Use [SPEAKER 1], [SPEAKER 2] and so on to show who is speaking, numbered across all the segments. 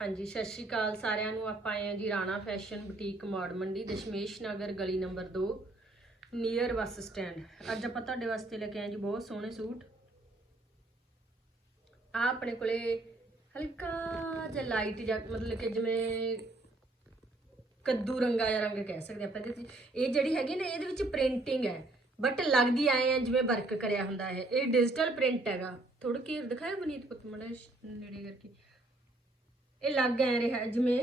[SPEAKER 1] ਹਾਂਜੀ, ਸਤਿ ਸ਼੍ਰੀ ਅਕਾਲ ਸਾਰਿਆਂ ਨੂੰ। ਆਪਾਂ ਆਏ ਆ ਜੀ ਰਾਣਾ ਫੈਸ਼ਨ ਬੁਟੀਕ ਮੌੜ ਮੰਡੀ, ਦਸ਼ਮੇਸ਼ ਨਗਰ, ਗਲੀ ਨੰਬਰ 2 ਨੀਅਰ ਬੱਸ ਸਟੈਂਡ। ਅੱਜ ਆਪਾਂ ਤੁਹਾਡੇ ਵਾਸਤੇ ਲੈ ਕੇ ਆਏ ਜੀ ਬਹੁਤ ਸੋਹਣੇ ਸੂਟ। ਆ ਆਪਣੇ ਕੋਲੇ ਹਲਕਾ ਜਿਹਾ ਲਾਈਟ ਜਿਹਾ, ਮਤਲਬ ਕਿ ਜਿਵੇਂ ਕੱਦੂ ਰੰਗਾ ਜਿਹਾ ਰੰਗ ਕਹਿ ਸਕਦੇ ਆਪਾਂ ਇਹਦੇ ਇਹ ਜਿਹੜੀ ਹੈਗੀ ਨਾ, ਇਹਦੇ ਵਿੱਚ ਪ੍ਰਿੰਟਿੰਗ ਹੈ। ਬਟ ਲੱਗਦੀ ਆਏ ਆ ਜਿਵੇਂ ਵਰਕ ਕਰਿਆ ਹੁੰਦਾ ਹੈ ਇਹ ਡਿਜੀਟਲ ਪ੍ਰਿੰਟ ਹੈਗਾ। ਥੋੜਾ ਕੀ ਦਿਖਾਇਆ ਬਨੀਤ ਪੁੱਤ, ਮੜਾ ਨੇੜੇ ਕਰਕੇ। ਇਹ ਲੱਗ ਐ ਰਿਹਾ ਜਿਵੇਂ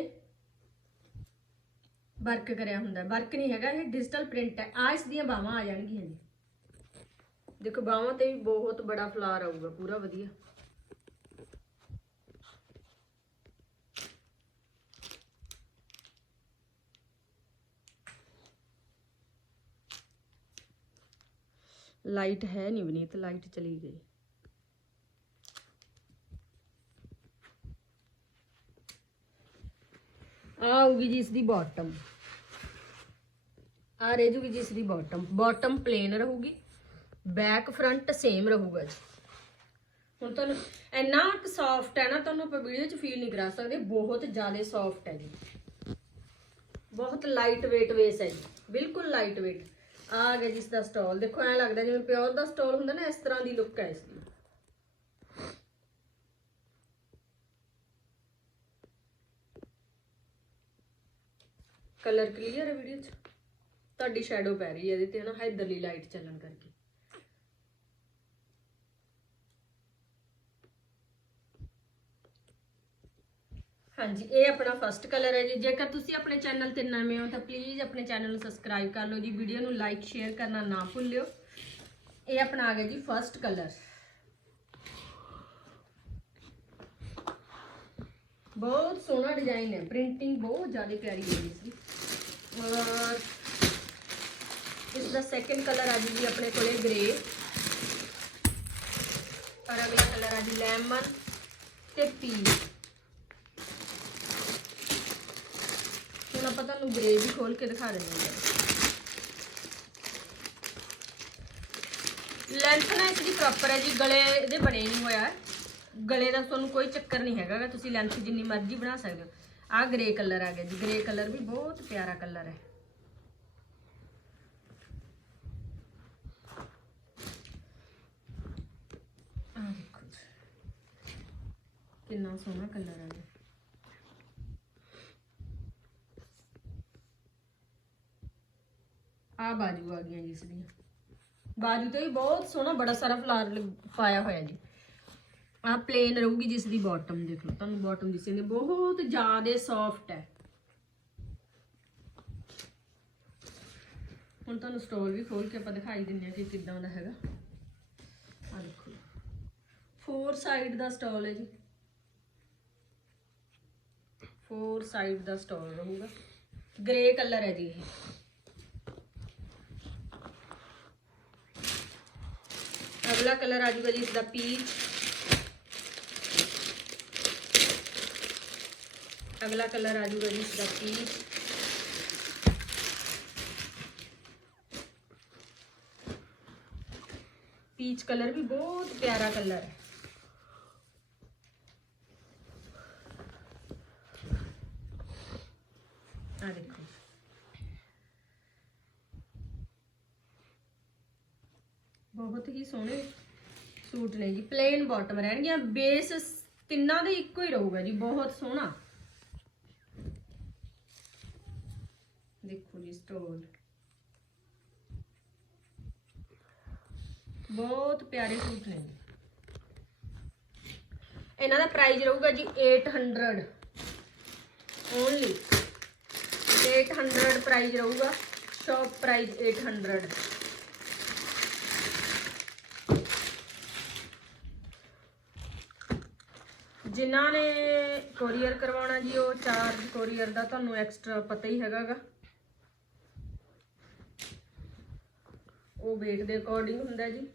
[SPEAKER 1] ਵਰਕ ਕਰਿਆ ਹੁੰਦਾ ਵਰਕ ਨਹੀਂ ਹੈਗਾ, ਇਹ ਡਿਜੀਟਲ ਪ੍ਰਿੰਟ ਹੈ। ਆ ਇਸ ਦੀਆਂ ਬਾਹਾਂ ਆ ਜਾਣਗੀਆਂ ਜੀ। ਦੇਖੋ, ਬਾਹਾਂ ਤੇ ਵੀ ਬਹੁਤ ਬੜਾ ਫਲਾਰ ਆਊਗਾ, ਪੂਰਾ ਵਧੀਆ। ਲਾਈਟ ਹੈ ਨਹੀਂ ਬਨੀਤ ਲਾਈਟ ਚਲੀ ਗਈ। ਆ ਆਊਗੀ ਜੀ ਇਸ ਦੀ ਬਾਟਮ ਆ ਰਹਿ ਜੂਗੀ ਜੀ ਇਸ ਦੀ ਬਾਟਮ ਬਾਟਮ ਪਲੇਨ ਰਹੂਗੀ ਬੈਕ ਫਰੰਟ ਸੇਮ ਰਹੂਗਾ ਜੀ। ਹੁਣ ਤੁਹਾਨੂੰ ਇੰਨਾ ਸੌਫਟ ਹੈ ਨਾ, ਤੁਹਾਨੂੰ ਆਪਾਂ ਵੀਡੀਓ 'ਚ ਫੀਲ ਨਹੀਂ ਕਰਾ ਸਕਦੇ। ਬਹੁਤ ਜ਼ਿਆਦਾ ਸੌਫਟ ਹੈ ਜੀ। ਬਹੁਤ ਲਾਈਟ weight ਵੇਸ ਹੈ ਜੀ। ਬਿਲਕੁਲ ਲਾਈਟ weight ਆ ਗਿਆ ਜੀ ਇਸ ਦਾ ਸਟਾਲ ਦੇਖੋ, ਐ ਲੱਗਦਾ ਜਿਵੇਂ ਪਿਓਰ ਦਾ ਸਟਾਲ ਹੁੰਦਾ ਨਾ, ਇਸ ਤਰ੍ਹਾਂ ਦੀ ਲੁੱਕ ਹੈ ਇਸ ਦੀ ਕਲਰ ਕਲੀਅਰ ਹੈ ਵੀਡੀਓ 'ਚ? ਤੁਹਾਡੀ ਸ਼ੈਡੋ ਪੈ ਰਹੀ ਹੈ ਇਹਦੇ ਤੇ ਨਾ ਇਧਰਲੀ ਲਾਈਟ ਚੱਲਣ ਕਰਕੇ। ਹਾਂਜੀ, ਇਹ ਆਪਣਾ ਫਰਸਟ ਕਲਰ ਹੈ ਜੀ। ਜੇਕਰ ਤੁਸੀਂ ਆਪਣੇ ਚੈਨਲ ਤੇ ਨਵੇਂ ਹੋ, ਤਾਂ ਪਲੀਜ਼ ਆਪਣੇ ਚੈਨਲ ਨੂੰ ਸਬਸਕ੍ਰਾਈਬ ਕਰ ਲਓ ਜੀ। ਵੀਡੀਓ ਨੂੰ ਲਾਈਕ ਸ਼ੇਅਰ ਕਰਨਾ ਨਾ ਭੁੱਲਿਓ। ਇਹ ਆਪਣਾ ਆ ਗਿਆ ਜੀ ਫਰਸਟ ਕਲਰ ਬਹੁਤ ਸੋਹਣਾ ਡਿਜ਼ਾਈਨ ਹੈ। ਪ੍ਰਿੰਟਿੰਗ ਬਹੁਤ ਜ਼ਿਆਦਾ ਪਿਆਰੀ ਹੈ ਜੀ। ਇਸਦੀ ਇਸ ਦਾ ਸੈਕੰਡ ਕਲਰ ਆ ਜੀ ਆਪਣੇ ਕੋਲੇ ਗ੍ਰੇ ਔਰ ਅਗਲਾ ਕਲਰ ਆ ਜੀ ਲੈਮਨ ਤੇ ਪੀਚ ਹੁਣ ਆਪਾਂ ਤੁਹਾਨੂੰ ਗ੍ਰੇ ਵੀ ਖੋਲ ਕੇ ਦਿਖਾ ਦਿੰਦੇ ਹਾਂ। ਲੈਂਥ ਨਾ ਇਸ ਦੀ ਪ੍ਰੋਪਰ ਹੈ ਜੀ, ਗਲੇ ਇਹਦੇ ਬਣੇ ਨਹੀਂ ਹੋਇਆ। ਗਲੇ ਦਾ ਤੁਹਾਨੂੰ ਕੋਈ ਚੱਕਰ ਨਹੀਂ ਹੈਗਾ ਤੁਸੀਂ ਲੈਂਥ ਜਿੰਨੀ ਮਰਜ਼ੀ ਬਣਾ ਸਕਦੇ ਹੋ। ਆਹ ਗ੍ਰੇ ਕਲਰ ਆ ਗਿਆ ਜੀ। ਗ੍ਰੇ ਕਲਰ ਵੀ ਬਹੁਤ ਪਿਆਰਾ ਕਲਰ ਹੈ। ਕਿੰਨਾ ਸੋਹਣਾ ਕਲਰ ਹੈ ਜੀ ਆ ਬਾਜੂ ਆ ਗਈਆਂ ਜੀ ਇਸ ਦੀਆਂ। ਬਾਜੂ ਤੇ ਵੀ ਬਹੁਤ ਸੋਹਣਾ, ਬੜਾ ਸਾਰਾ ਫਲਾਰ ਪਾਇਆ ਹੋਇਆ ਜੀ। ਆ ਪਲੇਨ ਰਹੂਗੀ ਜਿਸ ਦੀ ਬਾਟਮ ਦੇਖ ਲਓ। ਤੁਹਾਨੂੰ ਬਾਟਮ ਦਿਸੇ ਨੇ ਬਹੁਤ ਜ਼ਿਆਦਾ ਸੌਫਟ ਹੈ। ਹੁਣ ਤੁਹਾਨੂੰ ਸਟੋਲ ਵੀ ਖੋਲ ਕੇ ਆਪਾਂ ਦਿਖਾਈ ਦਿੰਦੇ ਆ ਕਿ ਕਿੱਦਾਂ ਦਾ ਹੈਗਾ। ਆ ਦੇਖੋ। ਫੋਰ ਸਾਈਡ ਦਾ ਸਟਾਲ ਹੈ ਜੀ। ਫੋਰ ਸਾਈਡ ਦਾ ਸਟਾਲ ਰਹੂਗਾ। ਗ੍ਰੇ ਕਲਰ ਹੈ ਜੀ ਇਹ। ਅਗਲਾ ਕਲਰ ਆ ਜੂਗਾ ਜੀ ਇਸ ਦਾ ਪੀਚ ਅਗਲਾ ਕਲਰ ਆ ਜਾਊਗਾ ਜੀ ਇਸ ਦਾ ਪੀਚ ਪੀਚ ਕਲਰ ਵੀ ਬਹੁਤ ਪਿਆਰਾ ਕਲਰ ਹੈ। ਆ ਦੇਖੋ। ਬਹੁਤ ਹੀ ਸੋਹਣੇ ਸੂਟ ਨੇ ਜੀ ਪਲੇਨ ਬਾਟਮ ਰਹਿਣਗੀਆਂ ਬੇਸ ਤਿੰਨਾਂ ਦੇ ਇੱਕੋ ਹੀ ਰਹੂਗਾ ਜੀ, ਬਹੁਤ ਸੋਹਣਾ। ਦੇਖੋ ਜੀ ਸਟੋਲ ਬਹੁਤ ਪਿਆਰੇ ਸੂਟ ਨੇ ਇਹਨਾਂ ਦਾ ਪ੍ਰਾਈਸ ਰਹੂਗਾ ਜੀ 800 ਓਨਲੀ 800 ਪ੍ਰਾਈਸ ਰਹੂਗਾ ਸ਼ਾਪ ਪ੍ਰਾਈਸ 800 ਜਿਨ੍ਹਾਂ ਨੇ ਕੋਰੀਅਰ ਕਰਵਾਉਣਾ ਜੀ, ਉਹ ਚਾਰਜ ਕੋਰੀਅਰ ਦਾ ਤੁਹਾਨੂੰ ਐਕਸਟਰਾ ਪਤਾ ਹੀ ਹੈਗਾਗਾ। ਉਹ weight ਦੇ ਅਕੋਰਡਿੰਗ ਹੁੰਦਾ ਜੀ।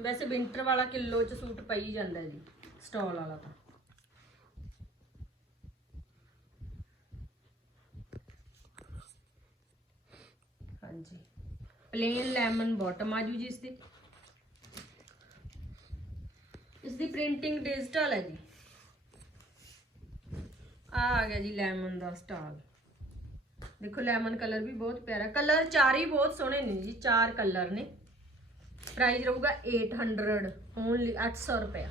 [SPEAKER 1] ਵੈਸੇ ਵਿੰਟਰ ਵਾਲਾ ਕਿਲੋ ਚ ਸੂਟ ਪਈ ਜਾਂਦਾ ਜੀ ਸਟਾਲ ਵਾਲਾ ਤਾਂ। ਹਾਂਜੀ। ਪਲੇਨ ਲੈਮਨ ਬਾਟਮ ਜੂ ਜੀ ਇਸ ਦੀ ਇਸ ਦੀ ਪ੍ਰਿੰਟਿੰਗ ਡਿਜੀਟਲ ਹੈ ਜੀ। ਆ ਗਿਆ ਜੀ ਲੈਮਨ ਦਾ ਸਟਾਲ ਦੇਖੋ ਲੈਮਨ ਕਲਰ ਵੀ ਬਹੁਤ ਪਿਆਰਾ ਕਲਰ ਚਾਰ ਹੀ ਬਹੁਤ ਸੋਹਣੇ ਨੇ ਜੀ ਚਾਰ ਕਲਰ ਨੇ ਪ੍ਰਾਈਸ ਰਹੂਗਾ 800 ਓਨਲੀ 800 ਰੁਪਏ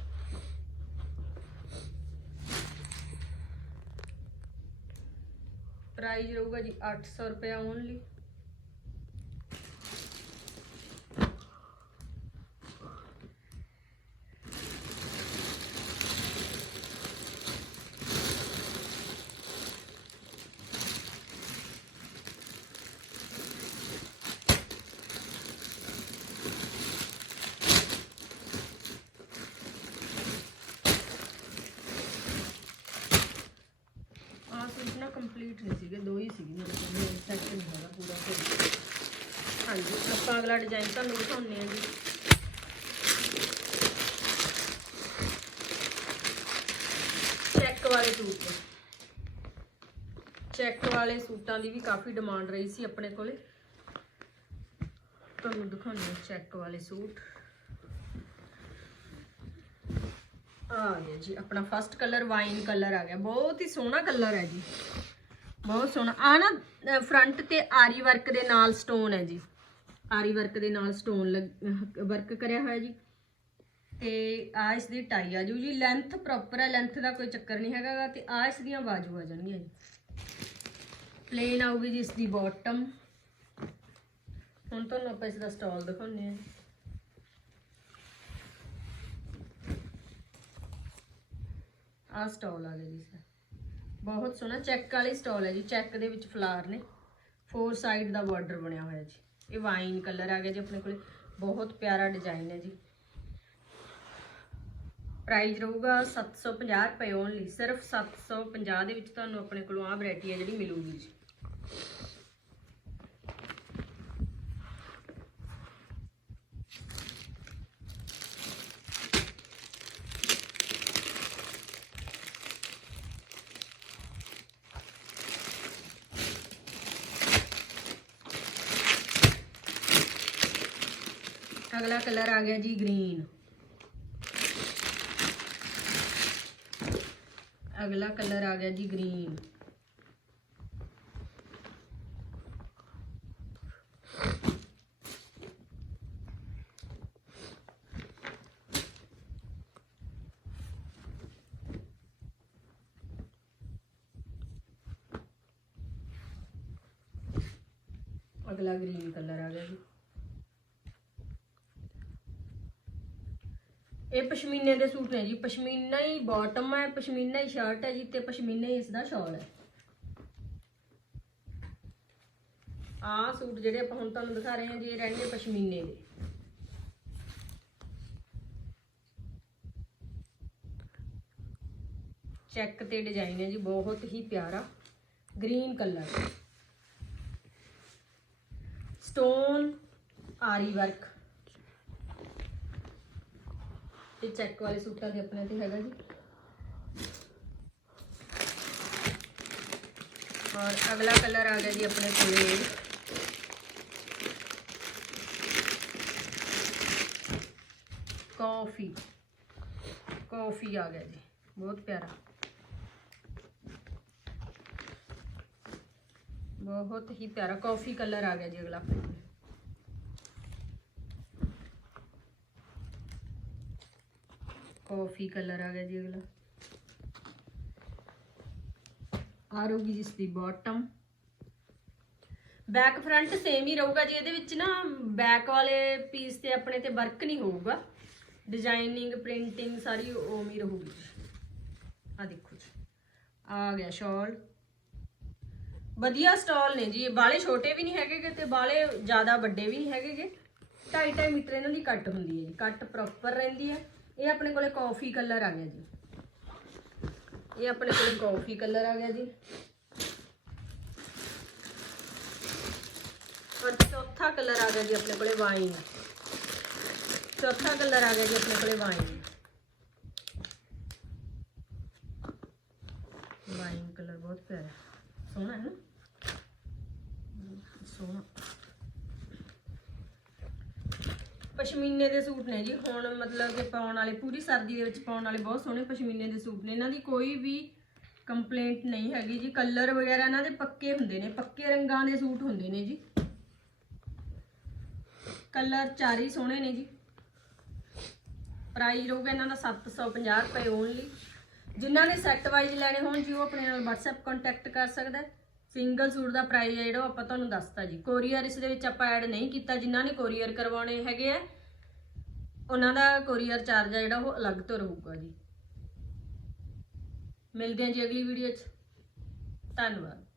[SPEAKER 1] ਪ੍ਰਾਈਸ ਰਹੂਗਾ ਜੀ 800 ਰੁਪਏ ਓਨਲੀ ਆਹ ਸੂਟ ਨਾ ਸੀਗੇ, ਦੋ ਹੀ ਸੀਗੇ ਮੇਰੇ ਕੋਲ ਸੈੱਟ ਨਹੀਂ ਹੈਗਾ ਪੂਰਾ ਫਿਰ ਹਾਂਜੀ, ਆਪਾਂ ਅਗਲਾ ਡਿਜ਼ਾਈਨ ਤੁਹਾਨੂੰ ਦਿਖਾਉਂਦੇ ਹਾਂ ਜੀ। ਚੈੱਕ ਵਾਲੇ ਸੂਟ ਚੈੱਕ ਵਾਲੇ ਸੂਟਾਂ ਦੀ ਵੀ ਕਾਫੀ ਡਿਮਾਂਡ ਰਹੀ ਸੀ ਆਪਣੇ ਕੋਲੇ। ਤੁਹਾਨੂੰ ਦਿਖਾਉਂਦੇ ਹਾਂ ਚੈੱਕ ਵਾਲੇ ਸੂਟ। ਆ ਗਿਆ ਜੀ, ਆਪਣਾ ਫਸਟ ਕਲਰ ਵਾਈਨ ਕਲਰ ਆ ਗਿਆ। ਬਹੁਤ ਹੀ ਸੋਹਣਾ ਕਲਰ ਹੈ ਜੀ। ਬਹੁਤ ਸੋਹਣਾ। ਆ ਨਾ ਫਰੰਟ ਤੇ ਆਰੀ ਵਰਕ ਦੇ ਨਾਲ ਸਟੋਨ ਹੈ ਜੀ। ਆਰੀ ਵਰਕ ਦੇ ਨਾਲ ਸਟੋਨ ਵਰਕ ਕਰਿਆ ਹੋਇਆ ਜੀ। ਤੇ ਆ ਇਸ ਦੀ ਟਾਈ ਆ ਜੂ ਜੀ। ਲੈਂਥ ਪ੍ਰੋਪਰ ਹੈ ਲੈਂਥ ਦਾ ਕੋਈ ਚੱਕਰ ਨਹੀਂ ਹੈਗਾ ਗਾ। ਤੇ ਆ ਇਸ ਦੀਆਂ ਬਾਜੂ ਆ ਜਾਣਗੀਆਂ ਜੀ। ਪਲੇਨ ਆਊਗੀ ਜੀ ਇਸ ਦੀ ਬਾਟਮ ਹੁਣ ਤੁਹਾਨੂੰ ਆਪਾਂ ਇਸ ਦਾ ਸਟਾਲ ਦਿਖਾਉਂਦੇ ਹਾਂ ਆ ਸਟਾਲ ਆ ਗਿਆ ਜੀ ਸਰ ਬਹੁਤ ਸੋਹਣਾ ਚੈੱਕ ਵਾਲੀ ਸਟਾਲ ਹੈ ਜੀ, ਚੈੱਕ ਦੇ ਵਿੱਚ ਫਲਾਰ ਨੇ। ਫੋਰ ਸਾਈਡ ਦਾ ਬਾਰਡਰ ਬਣਿਆ ਹੋਇਆ ਜੀ। ਇਹ ਵਾਈਨ ਕਲਰ ਆ ਗਿਆ ਜੀ ਆਪਣੇ ਕੋਲੇ। ਬਹੁਤ ਪਿਆਰਾ ਡਿਜ਼ਾਈਨ ਹੈ ਜੀ। ਪ੍ਰਾਈਸ ਰਹੂਗਾ 750 ਰੁਪਏ ਓਨਲੀ ਸਿਰਫ 750 ਦੇ ਵਿੱਚ ਤੁਹਾਨੂੰ ਆਪਣੇ ਕੋਲੋਂ ਆ ਵੈਰਾਈਟੀ ਹੈ ਜਿਹੜੀ ਮਿਲੂਗੀ ਜੀ। ਅਗਲਾ ਕਲਰ ਆ ਗਿਆ ਜੀ ਗ੍ਰੀਨ ਅਗਲਾ ਕਲਰ ਆ ਗਿਆ ਜੀ ਗ੍ਰੀਨ ਅਗਲਾ ਗ੍ਰੀਨ ਕਲਰ ਆ ਗਿਆ ਜੀ ਇਹ ਪਸ਼ਮੀਨੇ ਦੇ ਸੂਟ ਨੇ ਜੀ। ਪਸ਼ਮੀਨਾ ਹੀ ਬਾਟਮ ਹੈ ਪਸ਼ਮੀਨਾ ਹੀ ਸ਼ਰਟ ਹੈ ਜੀ ਤੇ ਪਸ਼ਮੀਨਾ ਹੀ ਇਸ ਦਾ ਸ਼ਾਲ ਹੈ ਆਹ ਸੂਟ ਜਿਹੜੇ ਆਪਾਂ ਹੁਣ ਤੁਹਾਨੂੰ ਦਿਖਾ ਰਹੇ ਹਾਂ ਜੀ, ਇਹ ਰਹਿਣਗੇ ਪਸ਼ਮੀਨੇ ਦੇ। ਚੈੱਕ ਤੇ ਡਿਜ਼ਾਈਨ ਹੈ ਜੀ, ਬਹੁਤ ਹੀ ਪਿਆਰਾ। Green colour stone aari work ਇਹ ਚੈੱਕ ਵਾਲੇ ਸੂਟਾਂ ਦੇ ਆਪਣੇ ਤੇ ਹੈਗਾ ਜੀ ਔਰ ਅਗਲਾ ਕਲਰ ਆ ਗਿਆ ਜੀ ਆਪਣੇ ਕੋਲੇ ਕਾਫੀ ਕਾਫੀ ਆ ਗਿਆ ਜੀ ਬਹੁਤ ਪਿਆਰਾ ਬਹੁਤ ਹੀ ਪਿਆਰਾ ਕਾਫੀ ਕਲਰ ਆ ਗਿਆ ਜੀ ਅਗਲਾ ਆਪਣੇ ਕੋਲ ਕਾਫੀ ਕਲਰ ਆ ਗਿਆ ਜੀ ਅਗਲਾ। ਆ ਰਹੂਗੀ ਜਿਸ ਦੀ ਬਾਟਮ ਬੈਕ ਫਰੰਟ ਸੇਮ ਹੀ ਰਹੂਗਾ ਜੀ, ਇਹਦੇ ਵਿੱਚ ਨਾ ਬੈਕ ਵਾਲੇ ਪੀਸ ਤੇ ਆਪਣੇ ਤੇ ਵਰਕ ਨਹੀਂ ਹੋਊਗਾ। ਡਿਜ਼ਾਈਨਿੰਗ ਪ੍ਰਿੰਟਿੰਗ ਸਾਰੀ ਉਵੇਂ ਹੀ ਰਹੂਗੀ। ਆ ਦੇਖੋ ਜੀ ਆ ਗਿਆ ਸ਼ਾਲ ਵਧੀਆ ਸਟਾਲ ਨੇ ਜੀ ਬਾਲੇ ਛੋਟੇ ਵੀ ਨਹੀਂ ਹੈਗੇਗੇ ਤੇ ਬਾਲੇ ਜ਼ਿਆਦਾ ਵੱਡੇ ਵੀ ਨਹੀਂ ਹੈਗੇਗੇ। 2.5 ਮੀਟਰ ਇਹਨਾਂ ਦੀ ਕੱਟ ਹੁੰਦੀ ਹੈ ਜੀ ਕੱਟ ਪ੍ਰੋਪਰ ਰਹਿੰਦੀ ਹੈ। ਇਹ ਆਪਣੇ ਕੋਲੇ ਕਾਫੀ ਕਲਰ ਆ ਗਿਆ ਜੀ। ਇਹ ਆਪਣੇ ਕੋਲੇ ਕਾਫੀ ਕਲਰ ਆ ਗਿਆ ਜੀ। ਔਰ ਚੌਥਾ ਕਲਰ ਆ ਗਿਆ ਜੀ ਆਪਣੇ ਕੋਲੇ ਵਾਈਨ ਚੌਥਾ ਕਲਰ ਆ ਗਿਆ ਜੀ ਆਪਣੇ ਕੋਲੇ ਵਾਈਨ ਵਾਈਨ ਕਲਰ ਬਹੁਤ ਪਿਆਰਾ ਸੋਹਣਾ ਹੈ ਨਾ ਬਹੁਤ ਸੋਹਣਾ ਪਸ਼ਮੀਨੇ ਦੇ ਸੂਟ ਨੇ ਜੀ। ਹੁਣ ਮਤਲਬ ਕਿ ਪਾਉਣ ਵਾਲੇ, ਪੂਰੀ ਸਰਦੀ ਦੇ ਵਿੱਚ ਪਾਉਣ ਵਾਲੇ ਬਹੁਤ ਸੋਹਣੇ ਪਸ਼ਮੀਨੇ ਦੇ ਸੂਟ ਨੇ। ਇਹਨਾਂ ਦੀ ਕੋਈ ਵੀ ਕੰਪਲੇਂਟ ਨਹੀਂ ਹੈਗੀ ਜੀ। ਕਲਰ ਵਗੈਰਾ ਇਹਨਾਂ ਦੇ ਪੱਕੇ ਹੁੰਦੇ ਨੇ, ਪੱਕੇ ਰੰਗਾਂ ਦੇ ਸੂਟ ਹੁੰਦੇ ਨੇ ਜੀ। ਕਲਰ ਚਾਰ ਹੀ ਸੋਹਣੇ ਨੇ ਜੀ। ਪ੍ਰਾਈਸ ਰਹੂਗਾ ਇਹਨਾਂ ਦਾ 750 ਰੁਪਏ ਓਨਲੀ ਜਿਨ੍ਹਾਂ ਨੇ ਸੈੱਟ ਵਾਈਜ਼ ਲੈਣੇ ਹੋਣ ਜੀ, ਉਹ ਆਪਣੇ ਨਾਲ WhatsApp ਕੰਟੈਕਟ ਕਰ ਸਕਦਾ ਸਿੰਗਲ ਸੂਟ ਦਾ ਪ੍ਰਾਈਸ ਹੈ ਜਿਹੜਾ, ਉਹ ਆਪਾਂ ਤੁਹਾਨੂੰ ਦੱਸਤਾ ਜੀ। ਕੋਰੀਅਰ ਇਸ ਦੇ ਵਿੱਚ ਆਪਾਂ ਐਡ ਨਹੀਂ ਕੀਤਾ। ਜਿਨ੍ਹਾਂ ਨੇ ਕੋਰੀਅਰ ਕਰਵਾਉਣੇ ਹੈਗੇ ਆ ਉਹਨਾਂ ਦਾ ਕੋਰੀਅਰ ਚਾਰਜ ਆ ਜਿਹੜਾ, ਉਹ ਅਲੱਗ ਤੋਂ ਰਹੂਗਾ ਜੀ। ਮਿਲਦੇ ਹਾਂ ਜੀ ਅਗਲੀ ਵੀਡੀਓ 'ਚ। ਧੰਨਵਾਦ।